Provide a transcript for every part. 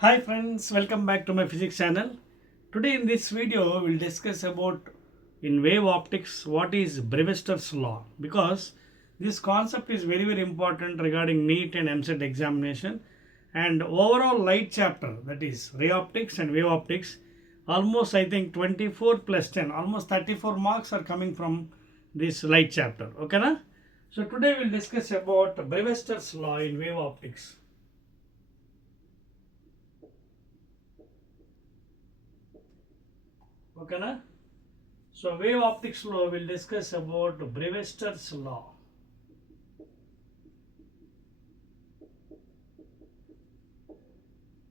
Hi friends, welcome back to my physics channel. Today in this video we'll discuss about in wave optics what is Brewester's law, because this concept is very important regarding NEET and MCET examination and overall light chapter, that is ray optics and wave optics. Almost I think 24 plus 10, almost 34 marks are coming from this light chapter. Okay na? So today we'll discuss about Brewester's law in wave optics. Okay na? So wave optics law will discuss about Brewester's law.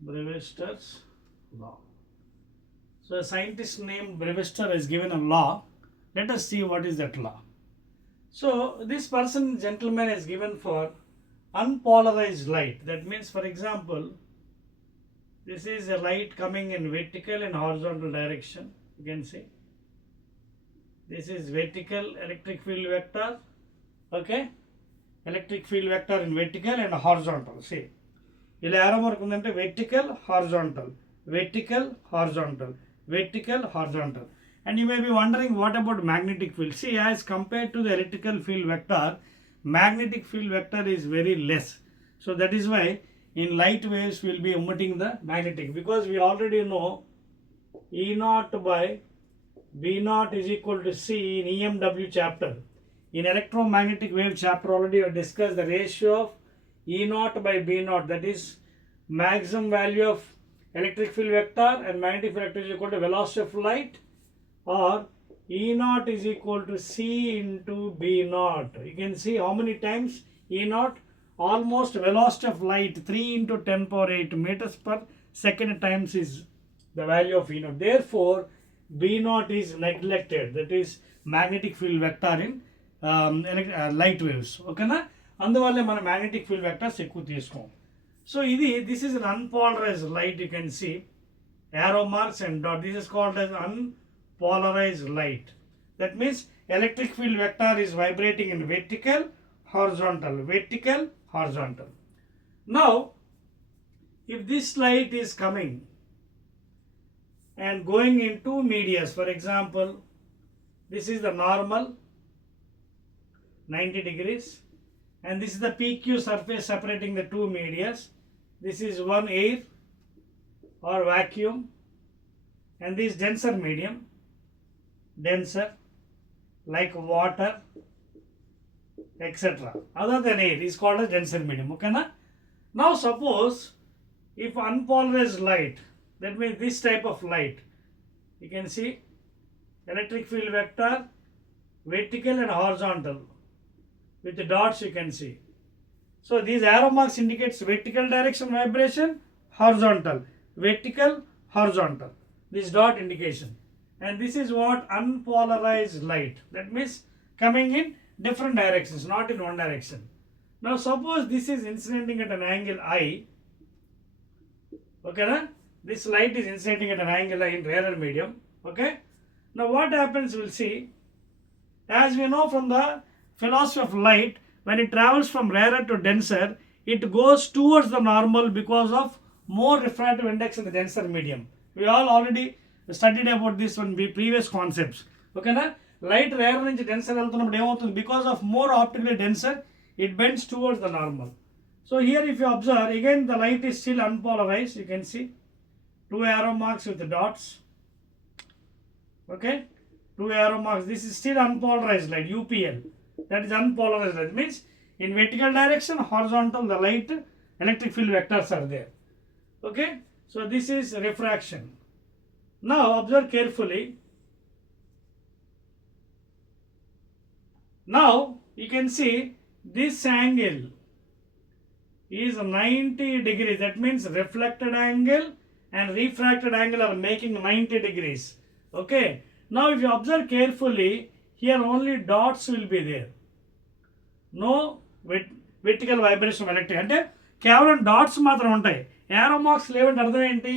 Brewester's law. So a scientist named Brewester has given a law. Let us see what is that law. So this person, gentleman, has given for unpolarized light. That means, for example, this is a light coming in vertical and horizontal direction. You can see this is vertical electric field vector. Okay, electric field vector in vertical and horizontal. See, ఇలా arrow mark ఉందంటే vertical horizontal, vertical horizontal, vertical horizontal. And you may be wondering, what about magnetic field? See, as compared to the electrical field vector, magnetic field vector is very less. So that is why in light waves we will be omitting the magnetic, because we already know E naught by B naught is equal to C in EMW chapter. In electromagnetic wave chapter already we discussed the ratio of E naught by B naught, that is maximum value of electric field vector and magnetic field vector is equal to velocity of light, or E naught is equal to C into B naught. You can see how many times E naught, almost velocity of light 3 into 10 power 8 meters per second times is the value of E naught. Therefore B naught is neglected, that is magnetic field vector in light waves. Okay na? అందువల్లే మన magnetic field vectors ఎక్కువ తీసుకోం. So this is an unpolarized light. You can see arrow marks and dot. This is called as unpolarized light. That means electric field vector is vibrating in vertical, horizontal, vertical, horizontal. Now if this light is coming and going into medias, for example, this is the normal 90 degrees and this is the PQ surface separating the two medias. This is one air or vacuum and this denser medium, denser like water, etc. Other than air is called as denser medium. Okay na? Now suppose if unpolarized light, that means this type of light, you can see electric field vector vertical and horizontal with the dots you can see. So these arrow marks indicates vertical direction vibration, horizontal, vertical, horizontal. This dot indication. And this is what unpolarized light. That means coming in different directions, not in one direction. Now suppose this is incidenting at an angle I. Okay na? This light is incidenting at an angle I in rarer medium. Okay. Now what happens, we'll see. As we know from the philosophy of light, when it travels from rarer to denser, it goes towards the normal because of more refractive index in the denser medium. We all already studied about this on previous concepts. Okay na? Light rarer నుంచి denser వెళ్తున్నప్పుడు ఏమవుతుంది, because of more optically denser, it bends towards the normal. So here if you observe, again the light is still unpolarized. You can see two arrow marks with the dots. Okay, two arrow marks. This is still unpolarized light, UPL. That is unpolarized light. Means in vertical direction, horizontal, the light electric field vectors are there. Okay, so this is refraction. Now observe carefully. Now you can see this angle is 90 degrees. That means reflected angle and refracted angle are making 90 degrees. Okay, now if you observe carefully, here only dots will be there. No vertical vibration of electric. అంటే కేవలం dots మాత్రం ఉంటాయి, arrow marks లేవంటే అర్థం ఏంటి?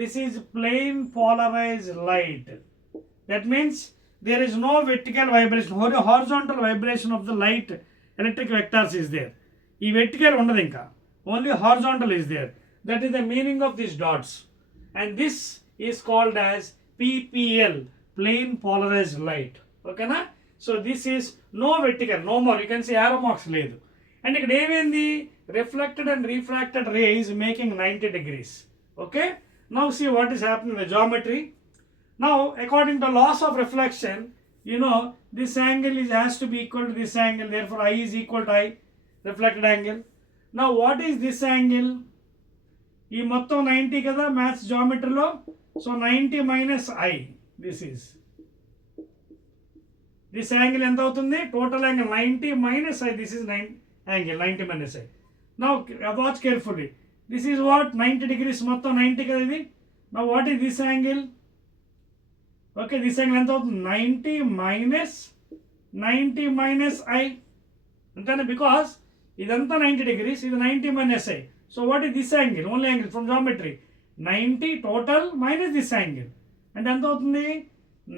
This is plane polarised light. That means there is no vertical vibration, horizontal vibration of the light electric vectors is there. ఈ vertical ఉండదు, ఇంకా only horizontal is there. That is the meaning of these dots. And this is called as PPL, plane polarized light. Okay na? So this is no vertical, no more. You can see arrow marks ledu. And even the reflected and refracted ray is making 90 degrees. Okay? Now see what is happening in the geometry. Now according to laws of reflection, you know this angle has to be equal to this angle. Therefore I is equal to I, reflected angle. Now what is this angle? ఈ మొత్తం 90 కదా maths జామెట్రీలో. So 90 minus I, this angle ఎంత అవుతుంది? Total angle 90 minus I, this is angle 90 minus I. Now watch carefully, this is what 90 degrees, మొత్తం 90 కదా ఇది. Now what is this angle? Okay, this angle ఎంత అవుతుంది? 90 మైనస్ ఐ అంతేనా, because ఇదంతా 90 degrees, ఇది 90 minus I. So what is this angle? Only angle from geometry. 90 total minus this angle. And then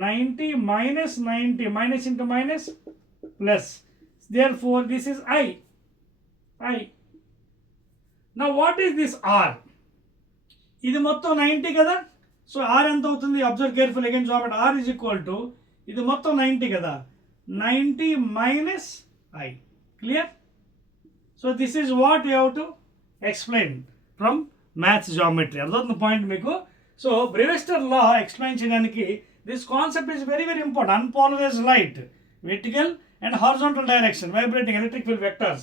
90 minus 90, minus into minus plus. Therefore this is I. Now what is this R? This motto 90 kada. So R enta avutundi? Observe carefully again geometry. R is equal to, this motto 90 kada. 90 minus I. Clear? So this is what you have to explain from maths geometry. Adotna point meeku. So Brewster's law explain cheyaniki this concept is very important. Unpolarized light, vertical and horizontal direction, vibrating electric field vectors.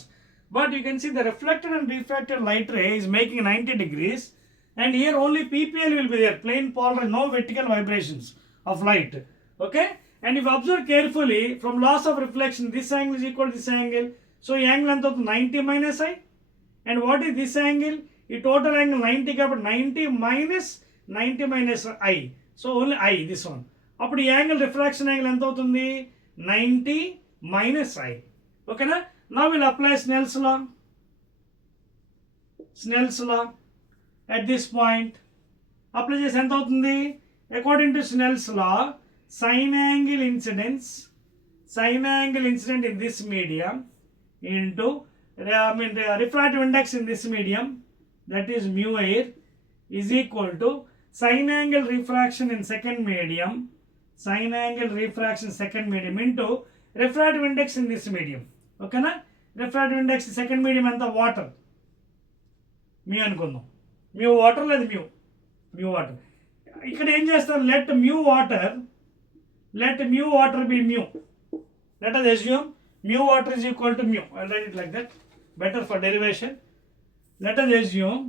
But you can see the reflected and refracted light ray is making 90 degrees, and here only PPL will be there, plane polarized, no vertical vibrations of light. Okay, and if you observe carefully from laws of reflection, this angle is equal to this angle. So angle enta avutundi? 90 minus I. And what is this angle? The total angle 90 కాబట్టి 90 minus I. So only I, this one. అప్పుడు ఈ angle refraction angle ఎంత అవుతుంది? 90 minus I. ఓకేనా? Now we'll apply Snell's law at this point. Apply చేసి ఎంత అవుతుంది? According to Snell's law, sine angle incident in this medium into refractive index in this medium, that is mu air, is equal to sine angle refraction in second medium into refractive index in this medium. Okay na? Refractive index second medium anta water, mu anukunnam. Mu water లేదు mu water. ఇక్కడ ఏం చేస్తారు? let mu water be mu. Let us assume mu water is equal to mu. I'll write it like that, better for derivation. Let us assume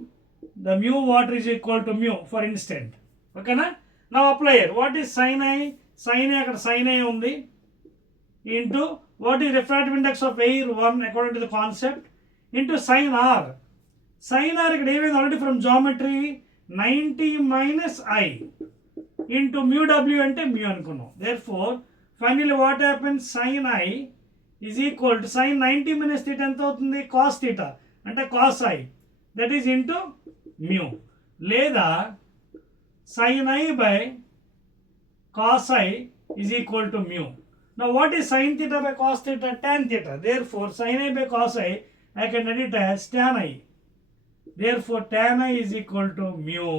the mu water is equal to mu for instant. Okay na? Now apply here. What is sin I? Sin I akkada sin I undi into what is refractive index of air 1 according to the concept into sin R. Sin R ikkada even already from geometry 90 minus I into mu W ante mu anukunnam. Therefore finally what happens? Sin I is equal to sin 90 minus theta ఎంత అవుతుంది? cos theta అంటే cos I, that is into mu, లేదా sin I by cos I is equal to mu. Now what is sin theta by cos theta? Tan theta. Therefore sin I by cos I can write it as tan I. Therefore tan I is equal to mu.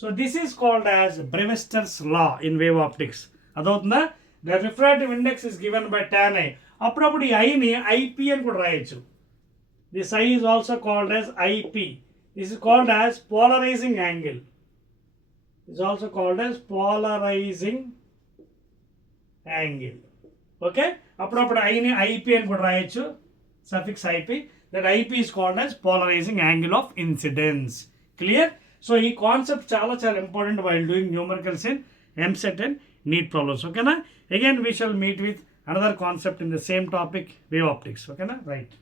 So this is called as Brewster's law in wave optics. అదవుతుందా? The refractive index is given by tan I. అప్పుడప్పుడు ఈ ఐని IP అని కూడా రాయొచ్చు. This I is also called as IP. This is called as polarizing angle. This is also called as polarizing angle. Okay? అప్పుడప్పుడు ఐని IP అని కూడా రాయొచ్చు, suffix IP. That IP is called as polarizing angle of incidence. Clear? So ఈ concept చాలా important while doing numericals in MSET and NEET problems. Okay na? Again we shall meet with another concept in the same topic, wave optics. Okay na? Right.